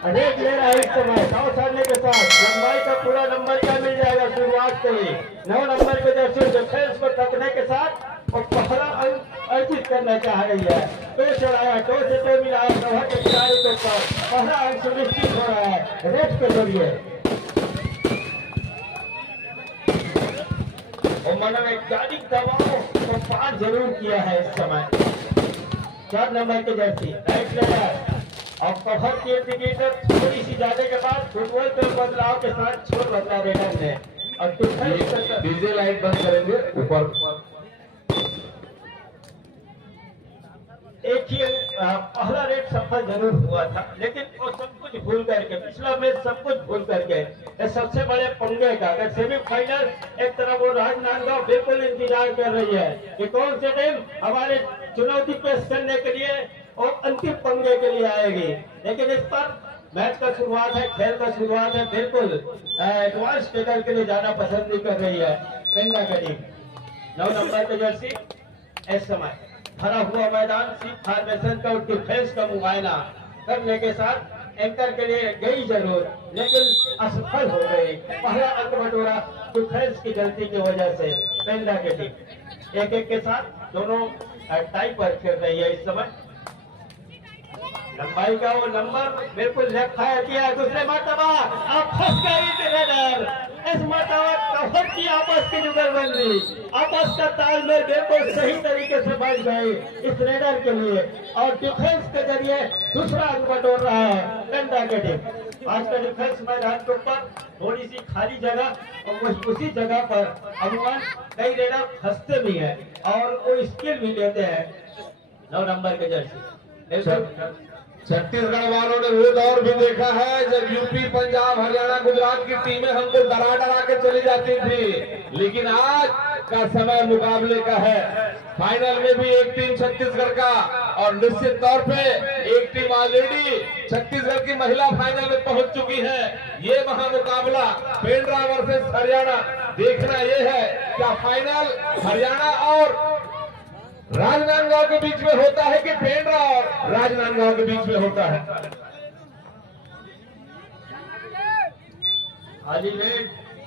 अनेक ले रहा है इस समय 9 सामने के साथ लंबाई का पूरा नंबर क्या मिल जाएगा शुरुआत से ही 9 नंबर के जर्सी डिफेंस को थकने के साथ और पहला अंक अर्जित करना चाह रही है। तो चढ़ाया टो से तो मिला कवर के किनारे के ऊपर पहला अंक सुनिश्चित हो रहा है रेड के जरिए। और मनोवैज्ञानिक दबाव को पार जरूर किया है इस समय 4 नंबर के जर्सी राइट लेयर और कवर की इंडिकेटर थोड़ी सी जाने के बाद फुटबॉल पे बदलाव के साथ छोड़ बदला रेडर ने और डीजे लाइट बंद करेंगे ऊपर। एक ही पहला रेड सफल जरूर हुआ था लेकिन वो सब कुछ भूल करके पिछला मैच सब कुछ भूल करके सबसे बड़े पंगे का अगर सेमीफाइनल एक तरफ वो राजनांदगांव बिल्कुल इंतजार कर रही है कि कौन से टीम हमारे चुनौती पेश करने के लिए और अंतिम पंगे के लिए आएगी। लेकिन इस पर मैच का शुरुआत है खेल का शुरुआत है बिल्कुल एडवांस टेकर के लिए जाना पसंद नहीं कर रही है पेंडा का टीम। 9 नंबर के जर्सी इस समय भरा हुआ मैदान सी फॉर्मेशन का डिफेंस का मुआयना करने के साथ एंकर के लिए गई जरूर लेकिन असफल हो गई। पहला अंक बटोरा डिफेंस की गलती की वजह से पेंडा के टीम एक के साथ दोनों टाई पर खेल रही है इस समय। लंबाई का वो नंबर बिल्कुल लेफ्ट फायर किया दूसरे मर्तबा अब फंस गई रेडर। इस मर्तबा कवर की आपस की जुगलबंदी आपस का तालमेल बिल्कुल सही तरीके से बढ़ गई इस रेडर के लिए और डिफेंस के जरिए दूसरा अंक बटोर रहा है पेंडा के टीम। आज का डिफेंस मैदान के ऊपर थोड़ी सी खाली जगह और उसी जगह पर अमूमन कई रेडर फंसते भी है और वो स्किल भी लेते हैं। 9 नंबर के जर्सी छत्तीसगढ़ वालों ने वो दौर भी देखा है जब यूपी पंजाब हरियाणा गुजरात की टीमें हमको डरा डरा के चली जाती थी लेकिन आज का समय मुकाबले का है। फाइनल में भी एक टीम छत्तीसगढ़ का और निश्चित तौर पे एक टीम ऑलरेडी छत्तीसगढ़ की महिला फाइनल में पहुंच चुकी है। ये महामुकाबला पेंड्रा वर्सेस हरियाणा देखना ये है क्या फाइनल हरियाणा और राजनांदगांव के बीच में होता है कि पेंड्रा और राजनांदगांव के बीच में होता है।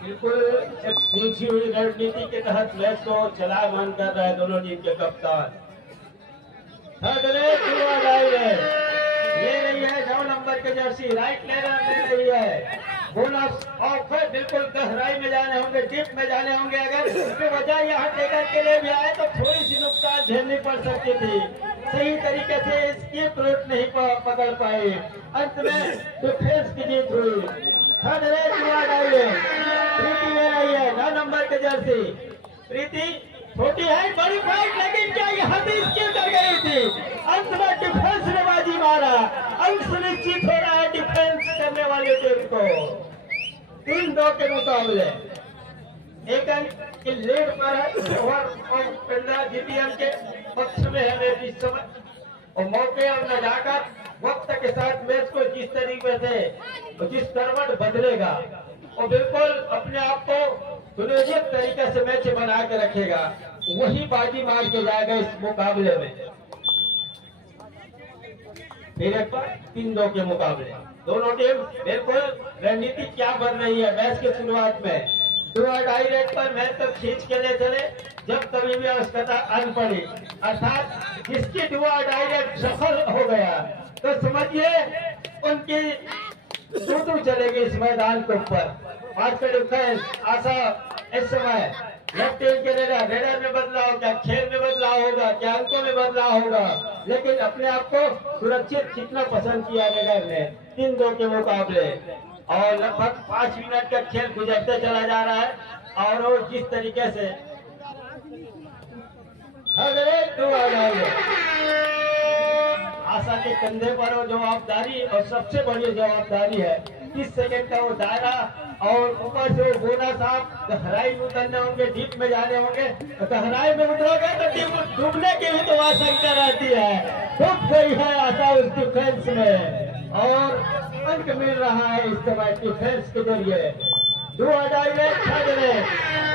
बिल्कुल एक सीखी हुई रणनीति के तहत मैच को चलायमान कर रहे हैं दोनों टीम के कप्तान। ले रही है 9 नंबर के जर्सी राइट लेयर ले रही है बोनस ऑफर बिल्कुल गहराई में जाने होंगे डीप में जाने होंगे। अगर उसकी वजह यहाँ टेकर के लिए भी आए तो थोड़ी सी नुकसान झेलनी पड़ सकती थी। सही तरीके से इसकी फ्रूट नहीं पकड़ पाई अंत में डिफेंस की जीत हुई। प्रीति ले रही है 9 नंबर के जर्सी। प्रीति छोटी है बड़ी फाइट लेकिन क्या यहाँ भी स्किल कर गई थी अंत में डिफेंस ने बाजी मारा अंक सुनिश्चित हो रहा है डिफेंस करने वाली टीम को 3-2 के मुकाबले। एक अंक की लीड पर है और पेंड्रा जीटीएम के पक्ष में है इस समय और मौके और नजाकत वक्त के साथ मैच को जिस तरीके से जिस करवट बदलेगा और बिल्कुल अपने आप को सुनिश्चित तरीके से मैच बना के रखेगा वही बाजी मार के जाएगा इस मुकाबले में। फिर एक बार 3-2 के मुकाबले दोनों टीम बिल्कुल रणनीति क्या बन रही है मैच के शुरुआत में 2-2.5 रेट पर मैच तक खींच के ले चले जब कभी भी आवश्यकता आन पड़ी अर्थात जिसकी 2-2.5 रेट सफल हो गया तो समझिए उनकी दूर चलेगी इस मैदान के ऊपर। आज का डिफेंस आशा इस समय लेफ्ट टीम के रेडर में बदलाव क्या खेल में बदलाव होगा क्या अंकों में बदलाव होगा लेकिन अपने आप को सुरक्षित खींचना पसंद किया रेडर ने 3-2 के मुकाबले और लगभग 5 मिनट का खेल गुजरते चला जा रहा है और वो जिस तरीके से आशा के कंधे पर वो जवाबदारी और सबसे बड़ी जवाबदारी है 30 सेकंड का वो दायरा और ऊपर से वो बोनस आप गहराई में उतरने होंगे डीप में जाने होंगे गहराई में उतरोगे तो टीम डूबने की भी तो आशंका रहती है। डूब गई है आशा उस डिफेंस में और अंक मिल रहा है इस समय डिफेंस के जरिए 2-2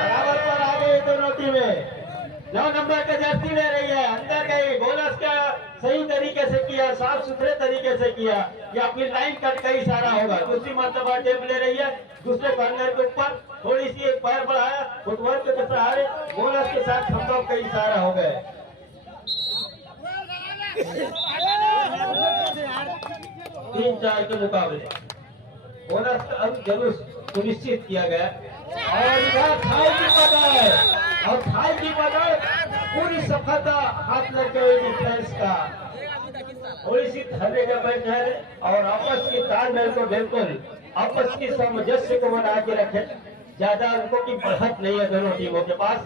बराबर पर आ गई दोनों टीमें। 9 नंबर का जर्सी ले रही है अंदर गई बोनस का सही तरीके से किया, साफ सुथरे तरीके से किया। या अपनी लाइन कट का इशारा होगा। दूसरी मरतबा टेप ले रही है, दूसरे कॉर्नर के ऊपर थोड़ी सी एक पैर बढ़ाया, फुटवर्क के सहारे बोनस के साथ हम लोग का इशारा हो गए। 3-4 के मुकाबले बोनस का अंक जरूर सुनिश्चित किया गया। और इधर थाई की पकड़, और थाई की पकड़ पूरी सफलता हाथ लग गई डिफेंस का। थोड़ी सी धरने का बैठ है और आपस की तालमेल को बिल्कुल आपस की सामंजस्य को बना के रखे। ज्यादा अंकों की बढ़त नहीं है दोनों टीमों के पास।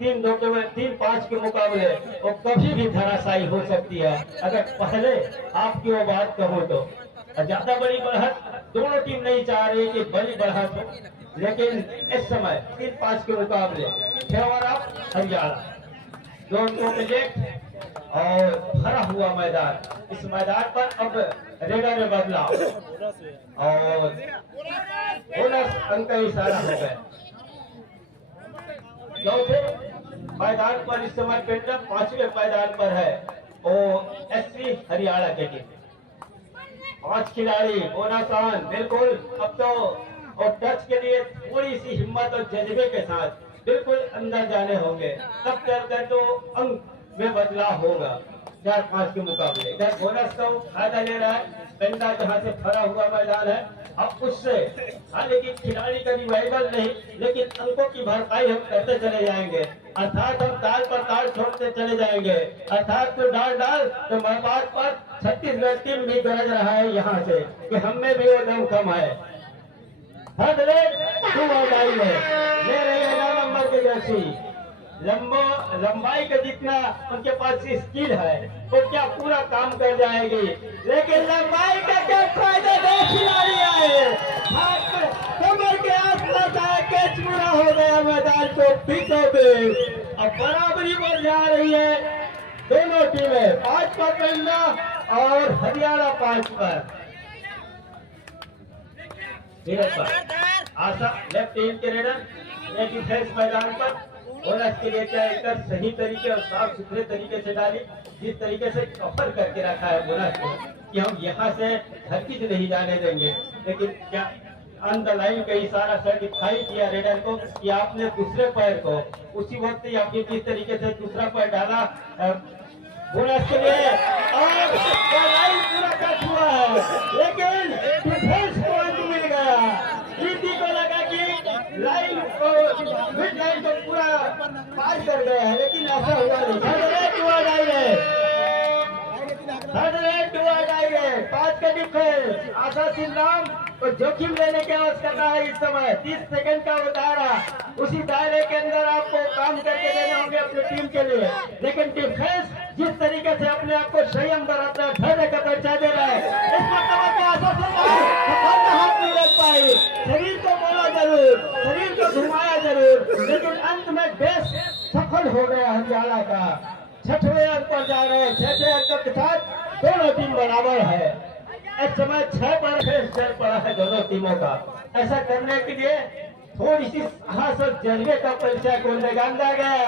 3-5 के मुकाबले वो कभी भी धराशायी हो सकती है अगर पहले आपकी वो बात कहूँ तो। ज्यादा बड़ी बढ़त दोनों टीम नहीं चाह रही कि बड़ी बढ़त हो, लेकिन इस समय 3-5 के मुकाबले फेवर ऑफ हरियाणा। दोनों के लेट और भरा हुआ मैदान, इस मैदान पर अब रेडर में बदलाव और बोनस अंक का इशारा हो गया। चौथे मैदान पर इस समय पेंटर 5वें मैदान पर है वो एससी हरियाणा के टीम। 5 खिलाड़ी बोनस ऑन बिल्कुल अब तो और टच के लिए थोड़ी सी हिम्मत और जज्बे के साथ बिल्कुल अंदर जाने होंगे, तब चलकर तो अंक में बदलाव होगा। 4-5 के मुकाबले इधर बोनस का फायदा ले रहा है पेंटा, जहाँ से भरा हुआ मैदान है। अब उससे हालांकि खिलाड़ी का रिवाइवल नहीं, लेकिन अंकों की भरपाई हम करते चले जाएंगे। अर्थात हम ताल पर ताल छोड़ते चले जाएंगे। अर्थात तो डाल तो मैदान पर छत्तीसगढ़ टीम भी गरज रहा है यहाँ से कि हम में भी वो दम कम है। ले रही है 9 नंबर के जर्सी। लंबाई का जितना उनके पास स्किल है वो क्या पूरा काम कर जाएगी, लेकिन लंबाई का क्या फायदा। 2 खिलाड़ी आए, कमर के आसपास आया, कैच पूरा हो गया मैदान को पीछे पे। अब बराबरी पर जा रही है दोनों टीमें, 5 पर पेंडा और हरियाणा 5 पर। आशा लेफ्ट टीम के रेडर डिफेंस मैदान पर बोनस के लिए क्या एक सही तरीके और साफ सुथरे तरीके से डाली, जिस तरीके से कवर करके रखा है बोनस को कि हम यहाँ से धरती नहीं जाने देंगे। लेकिन क्या ऑन द लाइन का इशारा सर्टिफाई किया रेडर को कि आपने दूसरे पैर को उसी वक्त ही आपने किस तरीके से दूसरा पैर डाला बोनस के लिए, और लाइन पूरा कट हुआ है, लेकिन डिफेंस पॉइंट मिल गया। प्रीति को लगा कि लाइन को मिड लाइन को पूरा पार कर गया है, लेकिन ऐसा हुआ नहीं। पांच का डिफेंस आशा सिंह और जोखिम लेने की आवश्यकता है। इस समय 30 सेकंड का दायरा, उसी दायरे के अंदर आपको काम करके देने होंगे अपनी टीम के लिए। लेकिन डिफेंस जिस तरीके से अपने आप को संयम बरतना है, ठहरने का परिचय दे रहा है, इस मतलब आशा सिंह हाथ नहीं लग पाई। शरीर को बोला जरूर, शरीर को घुमाया जरूर, लेकिन अंत में बेस सफल हो गया हरियाणा का। 6वें अंक पर जा रहे हैं। 6 अंक के साथ दोनों टीम बराबर है। इस समय 6 पर चल पड़ा है दोनों टीमों का। ऐसा करने के लिए थोड़ी सी साहस और जज्बे का परिचय को लगाया गया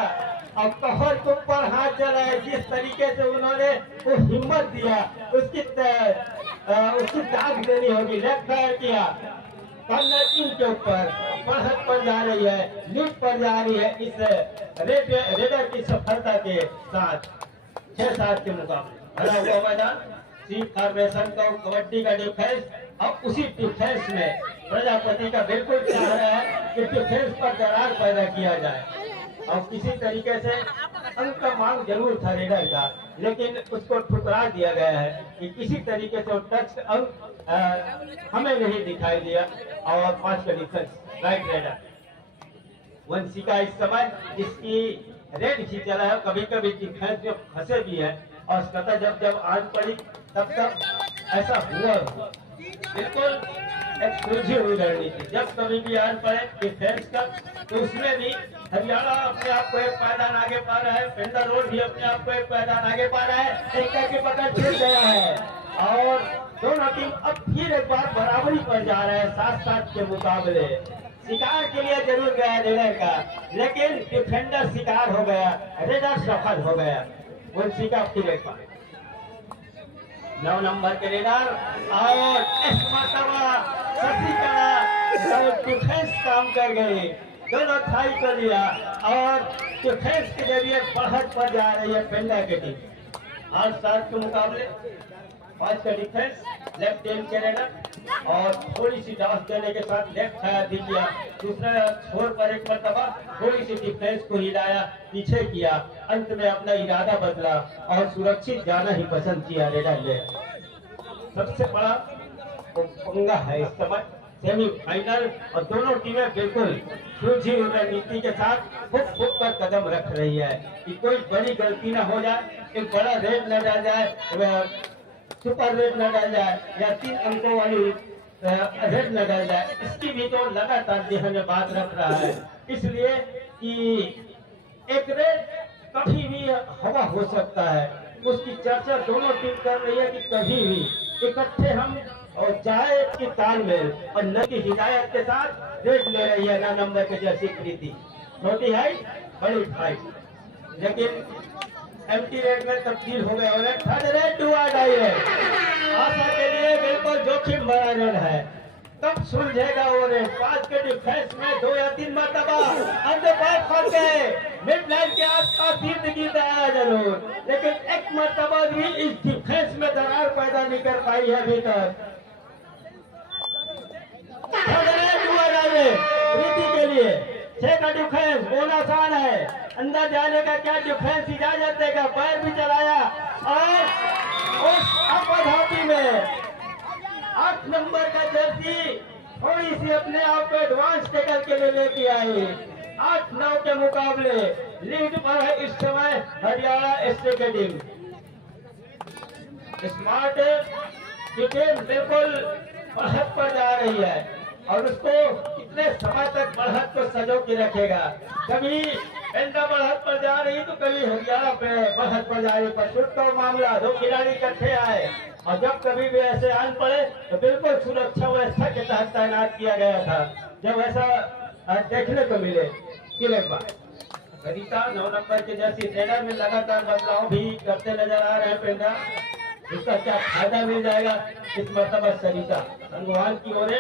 और कवर के ऊपर हाथ चलाए। जिस तरीके से उन्होंने वो हिम्मत दिया उसकी दाग देनी होगी। लेफ्ट फायर किया कॉर्नर के ऊपर, बढ़त पर जा रही है, लीड पर जा रही है इस रेडर की सफलता के साथ। 6-7 के मुकाबले भरा हुआ मैदान, सी फॉर्मेशन का कबड्डी का डिफेंस। अब उसी डिफेंस में प्रजापति का बिल्कुल चाह रहा है कि डिफेंस पर दरार पैदा किया जाए और किसी तरीके से अंक का मांग जरूर था रेडर का, लेकिन उसको ठुकरा दिया गया है कि किसी तरीके से टच अंक हमें नहीं दिखाई दिया। और 5 का डिफेंस राइट रेडर वंशिका इस समय जिसकी रेड ही चला है, कभी कभी डिफेंस में फंसे भी है और सतह जब आन पड़ी तब ऐसा हुआ बिल्कुल एक सुलझी हुई रणनीति। जब कभी भी आन पड़े डिफेंस का तो उसमें भी हरियाणा अपने आप को एक पायदान आगे पा रहा है, पेंडा रोड भी अपने आप को एक पायदान आगे पा रहा है। एक की पकड़ छूट गया है और दोनों टीम अब फिर एक बार बराबरी पर जा रहे हैं। 7-7 के मुकाबले शिकार के लिए जरूर गया रेडर का, लेकिन डिफेंडर शिकार हो गया, रेडर सफल हो गया। वंशिका फिर एक बार 9 नंबर के रेडर और इस मरतबा शशिकला डिफेंस काम कर गए, दोनों थाई को लिया और डिफेंस के जरिए बढ़त पर जा रही है पेंडा की टीम। और 7 के मुकाबले 5 का डिफेंस लेफ्ट टीम के रेडर और थोड़ी सी डॉस देने के साथ लेफ्ट फायर भी किया, दूसरा छोर पर एक मरतबा थोड़ी सी डिफेंस को हिलाया, पीछे किया, अंत में अपना इरादा बदला और सुरक्षित जाना ही पसंद किया रेडर ने। सबसे बड़ा पंगा है इस समय सेमीफाइनल और दोनों टीमें बिल्कुल सूझी रणनीति के साथ फुक फुक कर कदम रख रही है कि कोई बड़ी गलती ना हो जाए, एक बड़ा रेड न डाल जाए, सुपर रेड न डाल जाए या 3 अंकों वाली रेड न डाल जाए। इसकी भी तो लगातार जहन में बात रख रहा है, इसलिए कि एक रेड कभी भी हवा हो सकता है, उसकी चर्चा दोनों टीम कर रही है कि कभी भी इकट्ठे हम और जाए की तालमेल और न की हिदायत के साथ रेड ले रही है 9 नंबर के जैसी प्रीति। छोटी हाइट बड़ी फाइट, लेकिन एम्प्टी रेड में तब्दील हो गया और थर्ड रेड हुआ है। आशा के लिए बिल्कुल जोखिम भरा रेड है, कब सुलझेगा वो रेड। 5 के डिफेंस में 2 या 3 मरतबा अंदर पैर फंस गए, मिड लाइन के आसपास इर्द गिर्द आया जरूर, लेकिन एक मरतबा भी इस डिफेंस में दरार पैदा नहीं कर पाई है अभी तक। प्रीति के लिए 6 का डिफेंस बोनस आन है, अंदर जाने का क्या डिफेंस इजाजत देगा, पैर भी चलाया और उस अपधापी में 8 नंबर का जर्सी थोड़ी सी अपने आप को एडवांस टेकर के लिए लेके आई। 8-9 के मुकाबले लीड पर है इस समय हरियाणा एसए की टीम। स्मार्ट की टीम बिल्कुल बढ़त पर जा रही है और उसको कितने समय तक बढ़त को सजो के रखेगा। कभी पेंडा बढ़त पर जा रही तो कभी हरियाणा पे बढ़त पर जा रही। पर का मामला 2 खिलाड़ी इकट्ठे आए और जब कभी भी ऐसे आन पड़े तो बिल्कुल सुरक्षा व्यवस्था के तहत तैनात किया गया था। जब ऐसा देखने को मिले सरिता 9 नंबर के जैसी ट्रेनर में लगातार बदलाव भी करते नजर आ रहे हैं पेंडा, इसका क्या फायदा मिल जाएगा इस मरतबा सरिता संगवान की ओर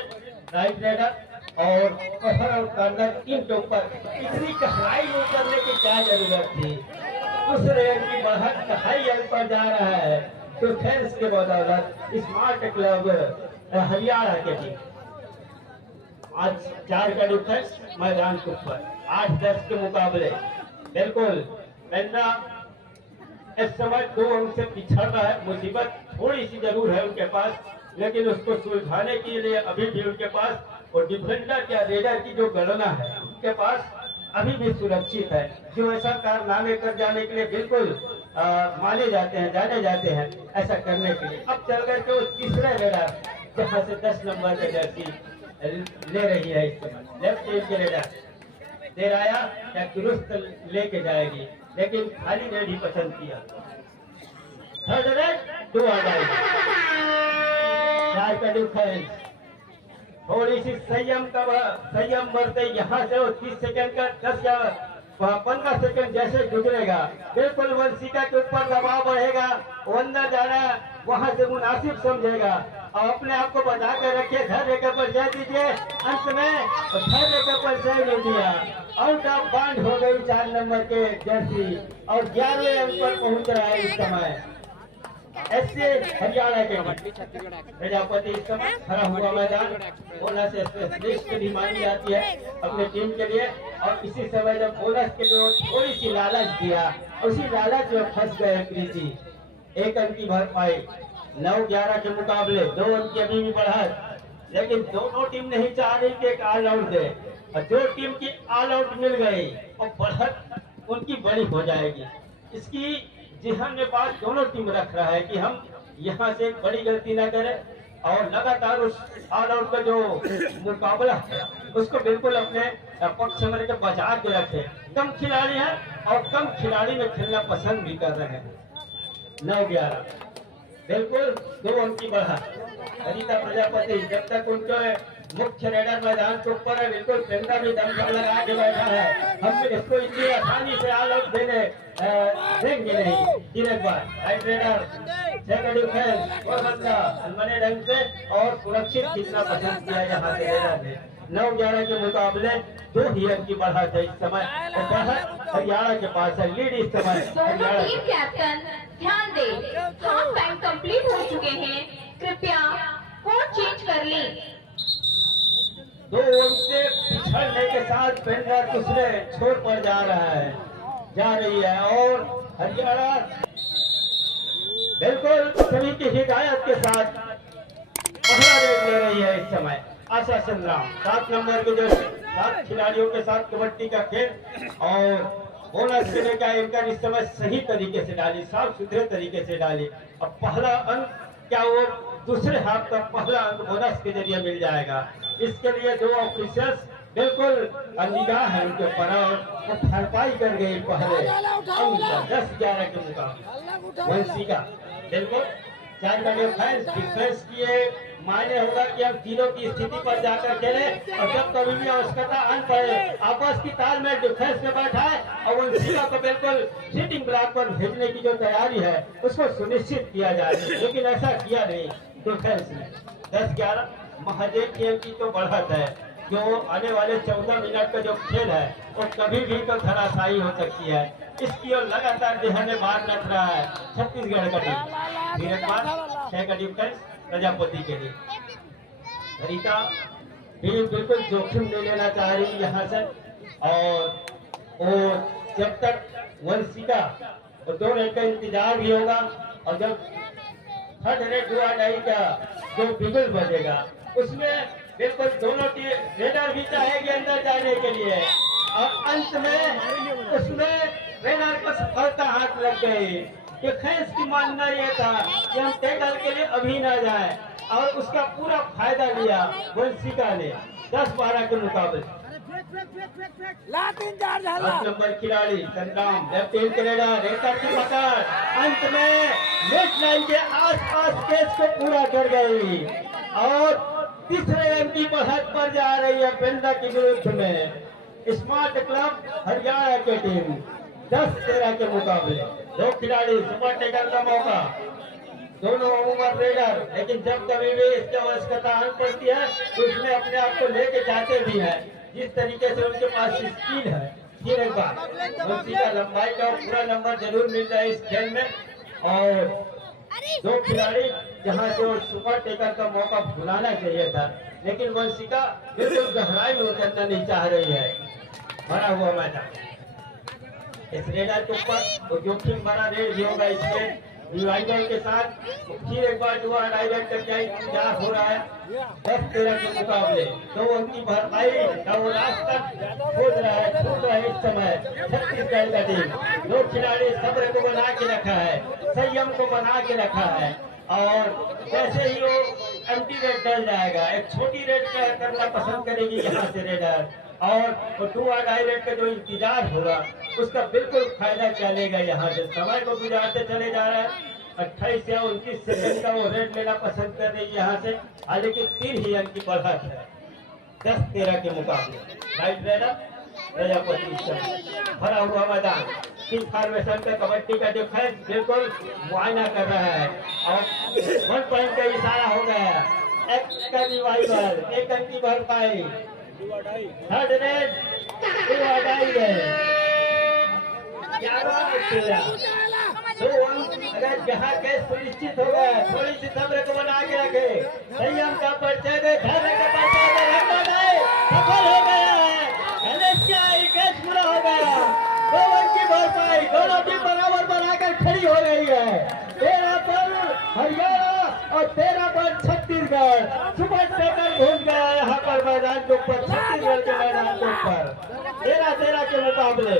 राइट रेडर और कफर और कार्नर इन के ऊपर इतनी गहराई उतरने की क्या जरूरत थी। उस रेड की बढ़त हाई एंड पर जा रहा है तो फैंस के बदौलत स्मार्ट क्लब हरियाणा के टीम आज 4 का डिफेंस मैदान के ऊपर 8-10 के मुकाबले बिल्कुल पेंडा इस समय 2 अंक से पिछड़ रहा है। मुसीबत थोड़ी सी जरूर है उनके पास, लेकिन उसको सुलझाने के लिए अभी भी उनके पास और डिफेंडर या रेडर की जो गणना है उनके पास अभी भी सुरक्षित है, जो ऐसा कारनामे कर जाने के लिए बिल्कुल माने जाते हैं, जाने जाते हैं ऐसा करने के लिए। अब चल करके वो तीसरे रेडर जहाँ से 10 नंबर का जर्सी ले रही है इस समय लेफ्ट टीम के रेडर देर आया या दुरुस्त लेके जाएगी, लेकिन खाली रेड ही पसंद किया। थर्ड रेड 2 आ जाएगी। 4 का डिफेंस थोड़ी सी संयम बरते, यहाँ से वो 30 सेकंड का 10 या 15 सेकंड जैसे गुजरेगा बिल्कुल वंशिका के ऊपर दबाव बढ़ेगा, वो अंदर जाना वहां से मुनासिब समझेगा और अपने आप को बचा कर रखिए। घर लेकर पर जय दीजिए, अंत में घर लेकर पर जय नहीं दिया, आउट ऑफ बाउंड हो गई 4 नंबर के जर्सी और 11वें अंक पर पहुंच रहा है इस समय ऐसे हरियाणा के प्रजापति। इस समय खड़ा हुआ मैदान बोनस स्पेशलिस्ट भी मानी जाती है अपने टीम के लिए और इसी समय जब बोनस के लिए थोड़ी सी लालच दिया, उसी लालच में फंस गए प्रीति। 1 अंक की भरपाई 9-11 के मुकाबले 2 अंक की अभी भी बढ़त, लेकिन दोनों टीम नहीं चाह रही कि एक ऑल आउट दे और जो टीम की ऑल आउट मिल गई और बढ़त उनकी बड़ी हो जाएगी। इसकी जिहन में बात दोनों टीम रख रहा है कि हम यहाँ से बड़ी गलती न करें और लगातार उस ऑल आउट का जो मुकाबला है उसको बिल्कुल अपने पक्ष में लेकर बचा के रखे। कम खिलाड़ी हैं और कम खिलाड़ी में खेलना पसंद भी कर रहे हैं। 9-11 बिल्कुल 2 अंक की बढ़त। अनीता प्रजापति जब तक उनके मुख्य रेडर मैदान के ऊपर है बिल्कुल पेंडा भी दमखम लगा के बैठा है, हम इसको इतनी आसानी से ऑल आउट देंगे नहीं। एक बार राइट रेडर सेकंड डिफेंस और बदला मनमाने ढंग से और सुरक्षित खींचना पसंद किया यहाँ से रेडर ने। 9-11 के मुकाबले 2 ही अंक की बढ़त है इस समय और बढ़त हरियाणा के पास है। लीड इस समय दोनों हरियाणा टीम कैप्टन ध्यान दें, हाफ टाइम कंप्लीट हो चुके हैं, कृपया कोड चेंज कर लें। 2 अंक से पिछड़ने के साथ पेंड्रा दूसरे छोर पर जा रही है और हरियाणा बिल्कुल सभी की हिदायत के साथ पहला रेड ले रही है इस समय। आशा संग्राम 7 नंबर के जो 7 खिलाड़ियों के साथ कबड्डी का खेल और बोनस के लिए इनका इस समय सही तरीके से डाली, साफ सुथरे तरीके से डाली। अब पहला अंक क्या वो दूसरे हाफ का पहला अंक बोनस के जरिए मिल जाएगा। इसके लिए 2 ऑफिसर्स बिल्कुल निगाह है उनके ऊपर और वो भरपाई कर गई पहले अंक 10-11 के मुकाबले। वंशी का बिल्कुल चार का डिफेंस किए मायने होगा कि हम तीनों की स्थिति पर जाकर खेले और जब कभी भी आवश्यकता आन पड़े आपस की ताल में डिफेंस में बैठा है और वंशिका को बिल्कुल सिटिंग ब्लॉक पर भेजने की जो तैयारी है उसको सुनिश्चित किया जाए, लेकिन ऐसा किया नहीं डिफेंस ने। 10-11 महज एक गेम की तो बढ़त है। जो आने वाले 14 मिनट का जो खेल है वो कभी भी तो धराशायी हो सकती है। इसकी ओर लगातार ध्यान बार रख रहा है छत्तीसगढ़ का टीम। डिफेंस प्रजापति के लिए रीता भी बिल्कुल जोखिम ले लेना चाह रही यहाँ से और जब तक वंशिका तो 2 रेड का इंतजार भी होगा और जब 3rd रेड हुआ नहीं का जो बिगुल बजेगा उसमें बिल्कुल दोनों रेडर भी चाहेगी अंदर जाने के लिए और अंत में उसमें रेडर को सफलता हाथ लग गई। डिफेंस की मानना यह था कि हम टैकल के लिए अभी ना जाए और उसका पूरा फायदा लिया वंशिका ने 10-12 के मुकाबले। 10 नंबर खिलाड़ी संग्राम लेफ्ट हैंड रेडर रेकर की पकड़ अंत में नेट लाइन के आसपास कैच को पूरा कर गई और तीसरे अंक की बढ़त पर जा रही है पेंड्रा के विरुद्ध में। स्मार्ट क्लब हरियाणा की टीम 10-13 के मुकाबले। 2 खिलाड़ी सुपर टेकर का मौका, दोनों उम्र रेडर, लेकिन जब कभी भी इसकी आवश्यकता आन पड़ती है तो उसमें अपने आप को लेके जाते भी हैं। जिस तरीके से उनके पास स्किल है फिर एक बार उसी का लंबाई का पूरा नंबर जरूर मिल जाए इस खेल में। और 2 खिलाड़ी जहां जो सुपर टेकर का मौका भुलाना चाहिए था लेकिन वंशिका बिल्कुल गहराई में उतरना नहीं चाह रही है। भरा हुआ मैदान इस रेडर के ऊपर वो जोखिम बना रेड भी होगा इसमें डिवाइडर के साथ फिर एक बार जो डाइवर्ट का क्या इंतजार हो रहा है। 10-13 के मुकाबले 2 अंक की भरपाई का वो रास्ता खोज रहा है इस समय छत्तीसगढ़ का टीम। 2 खिलाड़ी सब्र को बना के रखा है, संयम को बना के रखा है और जैसे ही वो एम्प्टी रेड डल जाएगा एक छोटी रेड करना पसंद करेगी यहाँ से रेडर और 2-2.5 रेड का जो इंतजार होगा उसका बिल्कुल फायदा चलेगा। यहाँ से समय को गुजारते चले जा रहा है 28 या 29 सेकंड का वो रेड लेना पसंद कर रही है यहाँ से, हालांकि 3 ही अंक की बढ़त है 10-13 के मुकाबले। राइट रेडर प्रजापति भरा हुआ मैदान टीम फॉर्मेशन पे कबड्डी का डिफेंस बिल्कुल मुआयना कर रहा है और 1 पॉइंट का इशारा हो गया। एक का रिवाइवल, 1 अंक की भरपाई, 3rd रेड 2-2 है। 2 अंक अगर जहाँ कैच सुनिश्चित हो गया, थोड़ी सी सब्र को बना के रखे, संयम का परिचय दे, धैर्य का परिचय दे, सफल हो गया है। कैच पूरा हो गया, 2 अंक की भरपाई, दोनों टीम बराबर बनाकर खड़ी हो रही है। 13 पर हरियाणा और 13 पर छत्तीसगढ़। सुपर टेकर घूम गया यहाँ पर मैदान के ऊपर, छत्तीसगढ़ के मैदान के ऊपर 13-13 के मुकाबले।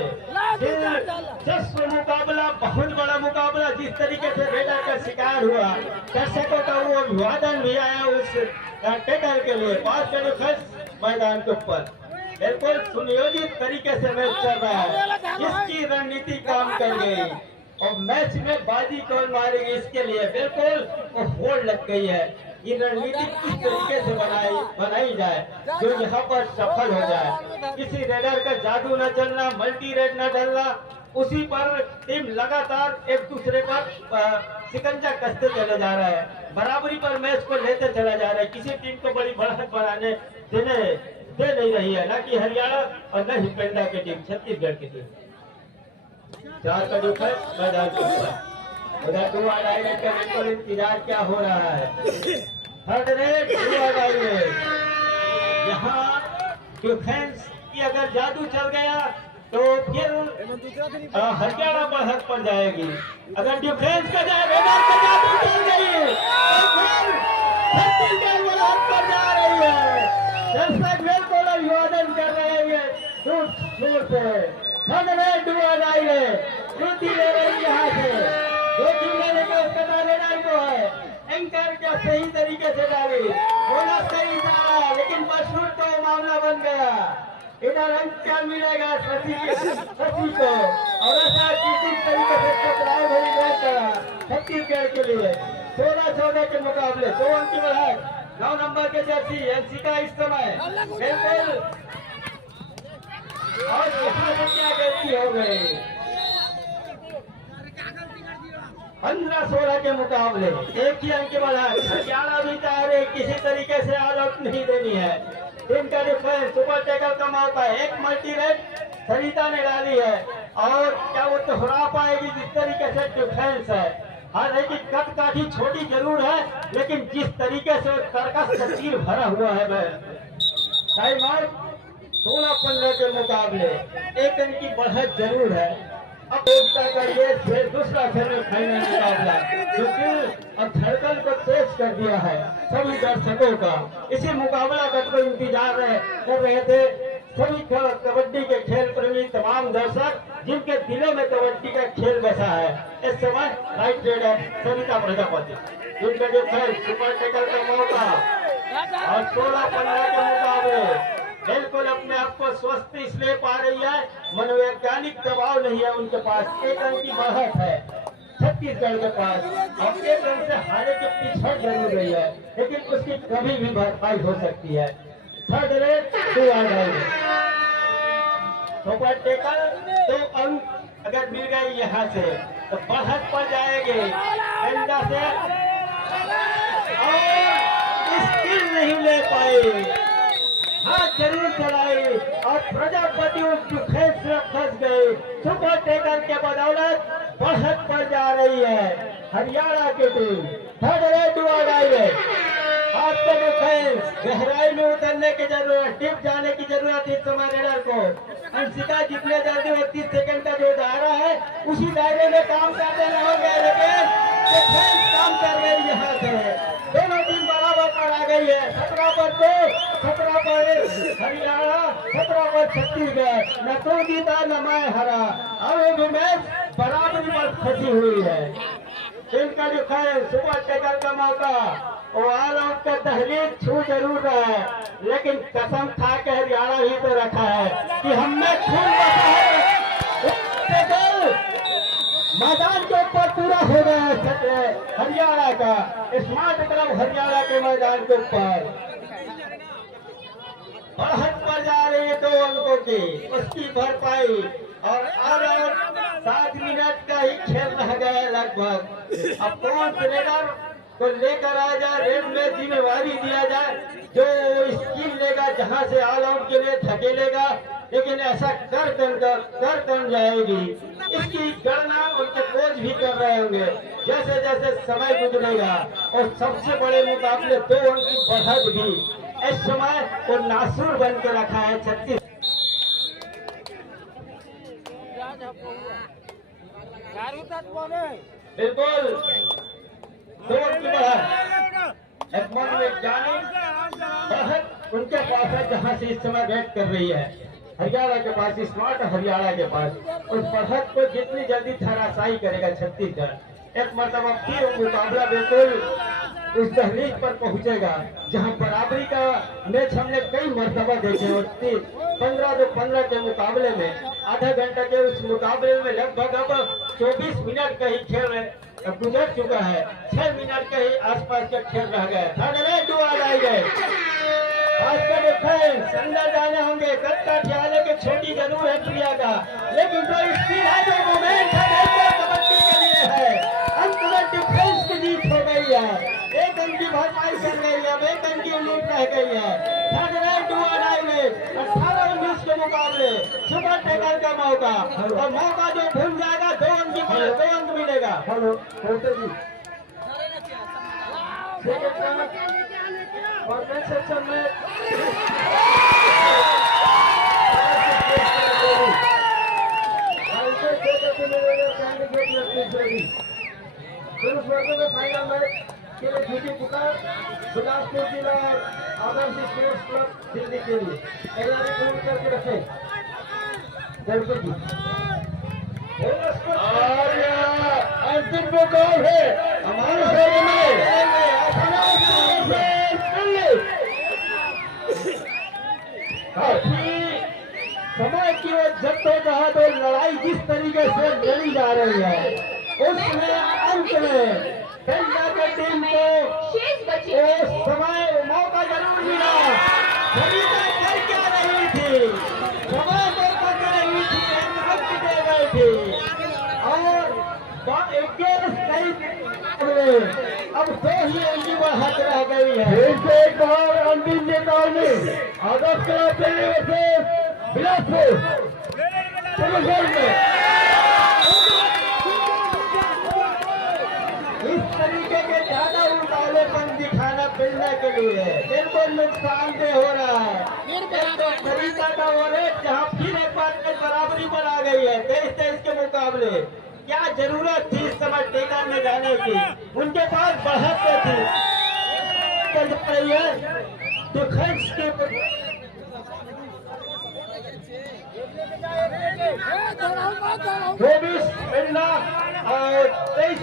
दिलचस्प मुकाबला, बहुत बड़ा मुकाबला। जिस तरीके से रेडर का शिकार हुआ, दर्शकों का वो अभिवादन भी आया उस टेकर के लिए। 5 का डिफेंस मैदान के ऊपर बिल्कुल सुनियोजित तरीके से मैच चल रहा है। इसकी रणनीति काम कर गई और मैच में बाजी कौन मारेगी इसके लिए बिल्कुल वो होल्ड लग गई है। ये रणनीति किस तरीके से बनाई जाए जो यहाँ पर सफल हो जाए। किसी रेडर का जादू न चलना, मल्टी रेड न डलना, उसी पर टीम लगातार एक दूसरे पर शिकंजा कसते चले जा रहा है, बराबरी पर मैच को लेते चला जा रहा है। किसी टीम को बड़ी बढ़त बनाने दे नहीं रही है, ना कि हरियाणा और न ही पेंडा की टीम, छत्तीसगढ़ की टीम। 4 का दुख है मैदान के ऊपर, उधर 2 डायरेक्ट का बिल्कुल इंतजार क्या हो रहा है। थर्ड रेड यहाँ डिफेंस की अगर जादू चल गया तो फिर हरियाणा बढ़त पड़ जाएगी। अगर डिफेंस का जादू चल गई तो फिर छत्तीसगढ़ बढ़त पड़ जा रही है। दर्शक बिल्कुल अभिवादन कर रहे हैं दूर से। थर्ड रेड ड्यूटी ले रही यहाँ से, दो टीम लेने का उसका लेना को है। एंकर क्या सही तरीके से डाली, बोला सही था, लेकिन मशहूर तो मामला बन गया। इधर अंक क्या मिलेगा शशि को, और ऐसा किसी तरीके से टकराव भरी मैच करा छत्तीसगढ़ के लिए। 16-14 के मुकाबले 2 अंक की बढ़त। 9 नंबर के जर्सी एनसी का इस समय बिल्कुल, और इसमें से क्या गलती हो गई। 15-16 के मुकाबले 1 ही अंक की बढ़त। हरियाणा भी चाह रहे किसी तरीके से ऑल आउट नहीं देनी है। टीम का डिफेंस सुपर टैकल का मौका है, एक मल्टी रेड सरिता ने डाली है, और क्या वो दोहरा पाएगी जिस तरीके से डिफेंस है। हर एक की कद काठी छोटी जरूर है, लेकिन जिस तरीके से तर्कस तस्वीर भरा हुआ है टाइम आउट। 16-15 के मुकाबले 1 अंक की बढ़त जरूर है। अब का ये दूसरा सेमीफाइनल मुकाबला जो दिल और धड़कन को तेज कर दिया है सभी दर्शकों का। इसी मुकाबला का इंतजार कर रहे थे सभी कबड्डी के खेल प्रेमी तमाम दर्शक, जिनके दिलों में कबड्डी का खेल बसा है। इस समय राइट रेडर सरिता प्रजापति, जिनका जो सुपर टैकल का मौका, और 16-15 के मुकाबले बिल्कुल अपने आप को स्वस्थ इसलिए पा रही है, मनोवैज्ञानिक दबाव नहीं है उनके पास। 1 अंक की बढ़त है छत्तीसगढ़ के पास, और 1 रन से हारे के पिछड़ जरूर रही है, लेकिन उसकी कभी भी भरपाई हो सकती है। थर्ड रेड 2 आ गए, सुपर टैकल 2 अंक अगर मिल गए यहाँ से तो बढ़त पड़ जाएगी पेंडा से, और स्किल नहीं ले पाए, हाथ जरूर चलाई, और प्रजापति उस डिफेंस से फंस गए। सुपर टैकल के बदौलत बढ़त पर जा रही है हरियाणा की टीम। थर्ड रेड हुआ है, आपका डिफेंस गहराई में उतरने की जरूरत, टिप जाने की जरूरत इस समय रेडर को। अंशिका जितने जल्दी 32 सेकंड का जो दायरा है उसी दायरे में काम कर देना हो गया, लेकिन डिफेंस काम कर रही है यहाँ से। दोनों टीम बराबर पर आ गई है, 17 पर 2, 17 पर हरियाणा, 17 पर छत्तीसगढ़। न तू जीता न मैं हरा, अब ये भी मैच बराबरी पर फंसी हुई है। इनका जो है सुपर टैकल का मौका, वो ऑल आउट का दहलीज छू जरूर रहा है, लेकिन कसम खा के हरियाणा ही तो रखा है कि हमने खून बचा है। मैदान के ऊपर पूरा हो गया है हरियाणा का, स्मार्ट क्लब हरियाणा के मैदान के ऊपर बढ़त पर जा रही है 2 अंकों की, उसकी भरपाई, और ऑल आउट 7 मिनट का ही खेल रह गया है लगभग। अब कौन से रेडर को लेकर आ जाए, रेड में जिम्मेवारी दिया जाए, जो स्किल लेगा जहां से ऑल आउट के लिए धकेलेगा, लेकिन ऐसा कर जाएगी। इसकी गणना उनके कोच भी कर रहे होंगे जैसे जैसे समय गुजरेगा, और सबसे बड़े मुकाबले 2 अंक की बढ़त भी इस समय वो नासूर बन के रखा है छत्तीस। बिल्कुल 2 अंक की बढ़त, एक मनोवैज्ञानिक बढ़त उनके पास है जहां से इस समय बैट कर रही है हरियाणा के पास, स्मार्ट हरियाणा के पास। उस बढ़त को जितनी जल्दी धराशायी करेगा छत्तीसगढ़, एक मरतबा फिर मुकाबला बिल्कुल उस दहलीज पर पहुंचेगा जहां बराबरी का मैच हमने कई मरतबा देखे और 15-15 के मुकाबले में आधा घंटा के उस मुकाबले में लगभग अब 24 मिनट का ही खेल गुजर चुका है। 6 मिनट के ही आसपास का खेल रह गया। आई गए अंदर जाने होंगे। कत्ता ठियाले के छोटी जरूर है प्रिया का, लेकिन जो स्पीड है, जो मोमेंट है, कबड्डी के लिए है। अंत में डिफेंस की जीत हो गई है। एक रन की भरपाई कर गई है, अब एक रन की लीड रह गई है। 18-19 के मुकाबले सुपर टेकर का मौका, और मौका जो भूल जाएगा 2 अंक मिलेगा। हेलो और नेक्स्ट सेक्शन में फाइनल मैच के लिए ड्यूटी पुकार बिलासपुर जिला और आदर्श स्पोर्ट्स क्लब दिल्ली के लिए तैयारी पूर्ण करके रखें। और अंतिम मुकाबला है हमारे शहर में समय की वो जद्दोजहद और लड़ाई जिस तरीके से लड़ी जा रही है, उसमें अंत में पंजाब टीम को समय मौका जरूर मिला। कर क्या रही थी, समय मौका कर रही थी, वक्त दे गए थे और अब 2 ही अंतिम हाथ रह गई है। एक बार अंतिम चेतावनी आदर्श क्लब से बिलासपुर इस तरीके के ज्यादा उतावलेपन दिखाना फिल्म के लिए बिल्कुल नुकसानदेह हो रहा है। तरीका का वो रेट जहाँ फिर एक बार बराबरी पर आ गई है 23-23 के मुकाबले। क्या जरूरत थी इस समय टेकर में जाने की, उनके पास बढ़त थी। डिफेंस के 24 बिरला और 23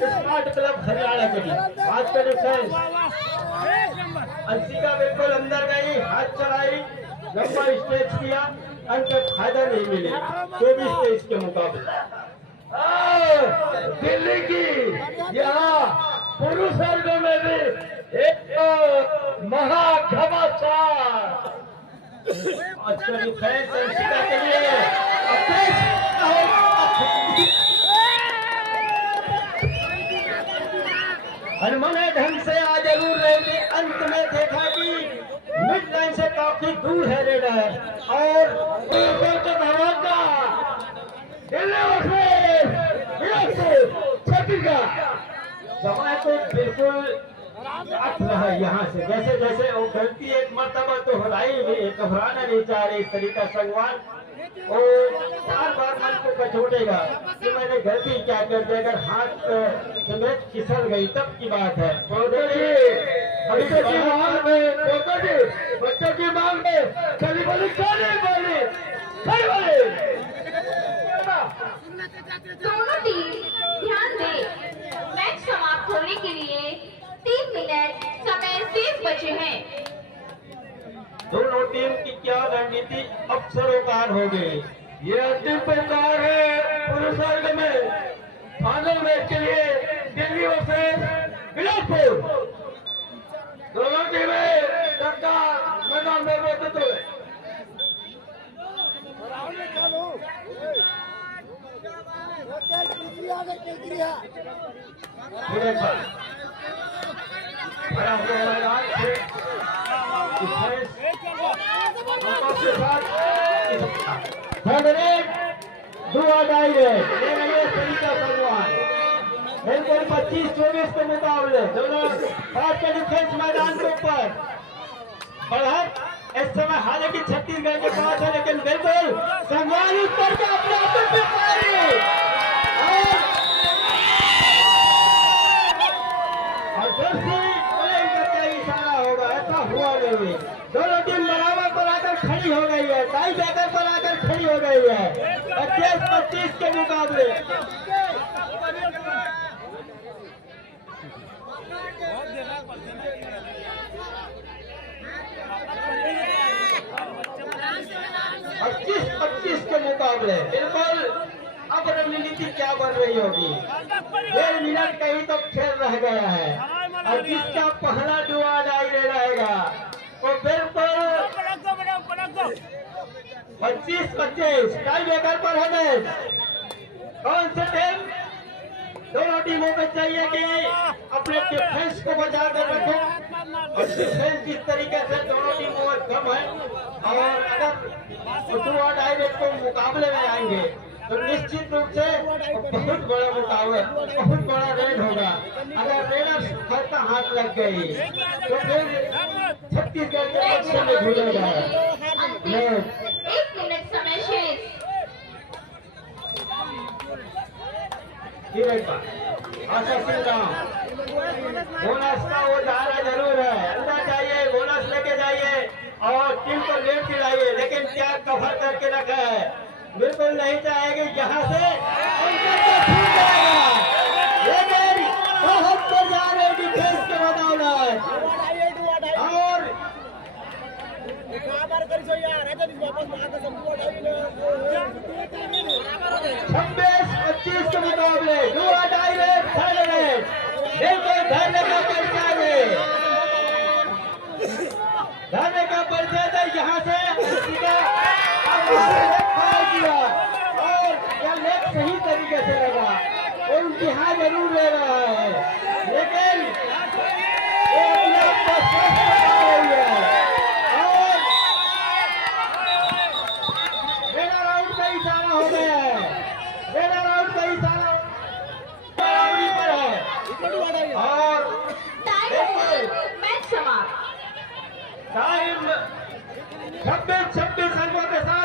स्मार्ट क्लब हरियाणा के लिए आज का डिफेंस। अंशिका बिल्कुल अंदर गई, हाथ चढ़ाई, लंबा स्ट्रेच किया, अंक फायदा नहीं मिले 24-23 के मुकाबले। दिल्ली की यहाँ पुरुष वर्ग में भी एक महाघमासान डिफेंस अंशिका के लिए अनमने ढंग से आज जरूर रहेगी। अंत में देखा कि मिड लाइन से काफी दूर है रेडर और समय तो बिल्कुल है यहाँ से जैसे जैसे वो गलती एक मरतबा तो घबराना नहीं चाह रही। इस तरीका संगवान और बार मन को कचोटेगा कि मैंने गलती क्या कर दी। अगर हाथ समेत फिसल गई तब की बात है। बच्चों की मांग में चली बोली दोनों टीम ध्यान दें, मैच समाप्त होने के लिए 3 मिनट समय शेष बचे हैं। दोनों टीम की क्या रणनीति अब सरोकार हो गई। ये अंतिम प्रकार है पुरुष वर्ग में फाइनल मैच के लिए दिल्ली वर्सेस बिलासपुर। दोनों टीमें सबका मैदान में मौजूद है। बिल्कुल 25-24 के मुकाबले दोनों पांच के डिफेंस मैदान के ऊपर बढ़त इस समय हालांकि छत्तीसगढ़ के पास है, लेकिन बिल्कुल संगवान उत्तर के अपने इशारा होगा। ऐसा हुआ नहीं, दोनों टीम बराबर पर आकर खड़ी हो गई है, टाई ब्रेकर पर आकर खड़ी हो गई है 25-25 के मुकाबले। पच्चीस के मुकाबले बिल्कुल। अब रणनीति क्या बन रही होगी? 1.5 मिनट का ही तो खेल रह गया है और जिसका पहला दुआ डायरे रहेगा वो बिल्कुल 25-25 टाई ब्रेकर पर है मैच। कौन से टीम? दोनों टीमों को चाहिए कि अपने डिफेंस को बचा कर रखें और डिफेंस जिस तरीके से दोनों टीमों में कम है और अगर दुआ डायरे को मुकाबले में आएंगे तो निश्चित रूप से बहुत बड़ा मुकाबला, बहुत बड़ा रेड होगा। अगर रेडर हल्का हाथ लग गई तो फिर छत्तीसगढ़ के पक्ष में झूलेगा। अंतिम 1 मिनट समय शेष। आशा सिंह राम बोनस का वो धारा जरूर है, अंदर जाइए, बोनस लेके जाइए और टीम को लेट दिलाइए, लेकिन क्या कवर करके रखा है? बिल्कुल नहीं चाहेंगे यहाँ से छूट जाएगा, लेकिन बहुत मजा आ रही डिफेंस के बदौलत और 26-25 के मुकाबले दुआ डायरेक्ट थर्ड मैच। बिल्कुल धरने का परिचय है, धरने का परिचय है यहाँ से किया और यह लेग सही तरीके से लगा और इम्तिहान जरूर ले रहा है, लेकिन वो अपने आप को स्वस्थ बना रही है और मेरा राउंड का इशारा हो गया है, मेरा राउंड का इशारा बराबरी पर है और मैच समाप्त। टाइम 26-26 अंकों के साथ